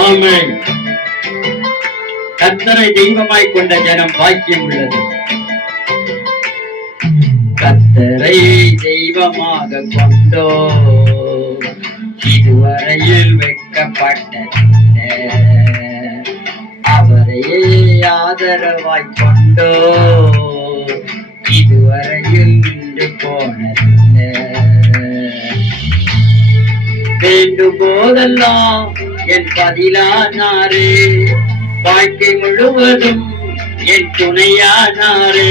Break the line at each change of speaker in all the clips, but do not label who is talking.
ஆமென். கத்தரை தெய்வமாய் கொண்ட ஜனம் பாக்கியம் உள்ளது. கத்தரை தெய்வமாக கொண்டோ இதுவரையில் வெட்கப்பட்டதில்ல அவரையே ஆதரவாய் கொண்டோ இதுவரையில் வேண்டும் போதெல்லாம் என் பதிலானாரே. வாழ்க்கை முழுவதும் என் துணையானாரே.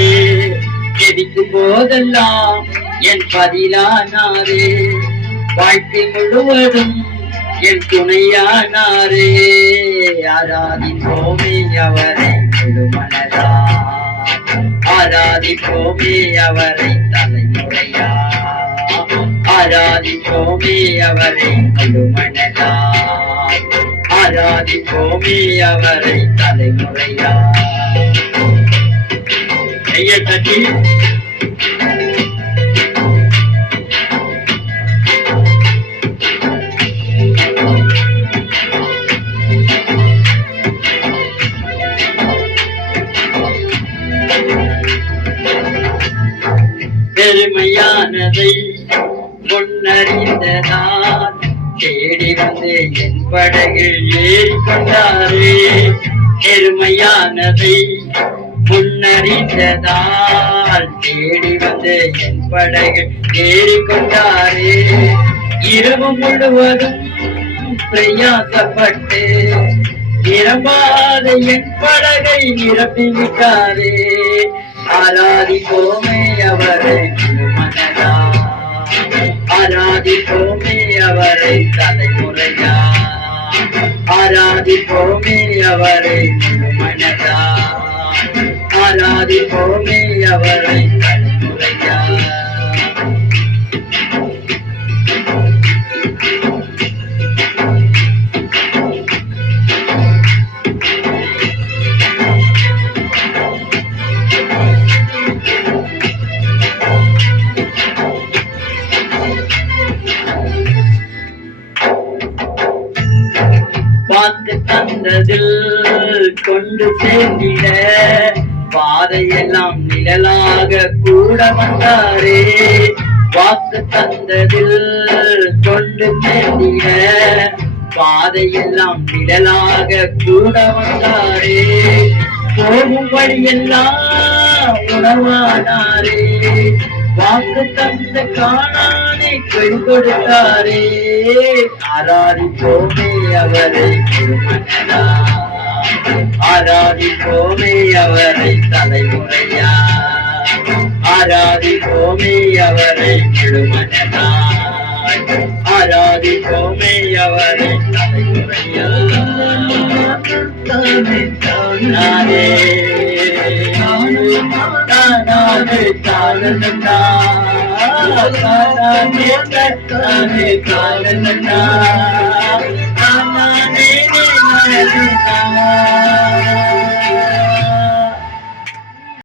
எதிக்கும் போதெல்லாம் என் பதிலானாரே. வாழ்க்கை முழுவதும் என் துணையானாரே. ஆராதிப்போமே அவரை முழுமனதா. ஆராதிப்போமே அவரை தலைமுறையா. ஆராதிப்போமே அவரை முழு ஆராதிப்போமே அவரை தலைமுறையா கையை தட்டி பெருமையானதை பொன்னறிந்ததான் தேடி வந்து என் படகில் ஏறிக்கொண்டாரே. பெருமையானதை முன்னறிந்ததால் தேடி வந்து என் படகில் ஏறிக்கொண்டாரே. இரவு முழுவதும் பிரயாசப்பட்டு நிரம்பாத என் படகை நிரப்பிவிட்டாரே. ஆராதிப்போமே அவரை மனதா ஆராதிப்போமே அவரை தலைமுறையா ஆராதிப்போமே அவரை மனதா. ஆராதிப்போமே அவரை தந்ததில் கொண்டு சேர்ந்திட பாதையெல்லாம் நிழலாக கூட வந்தாரே. வாக்கு தந்ததில் கொண்டு சேர்ந்திட பாதையெல்லாம் நிழலாக கூட வந்தாரே. போகும் வழியெல்லாம் உணவானாரே வாக்கு தந்த காணானை கை கொடுத்தாரே. ஆராதி போமே அவரை ஆராதி போமே அவரை தலைமுறையா. ஆராதி போமே அவரை குழுமகனா ஆராதி போமே அவரை தலைமுறையா. தானே. தானே தானே தானே தானே. कान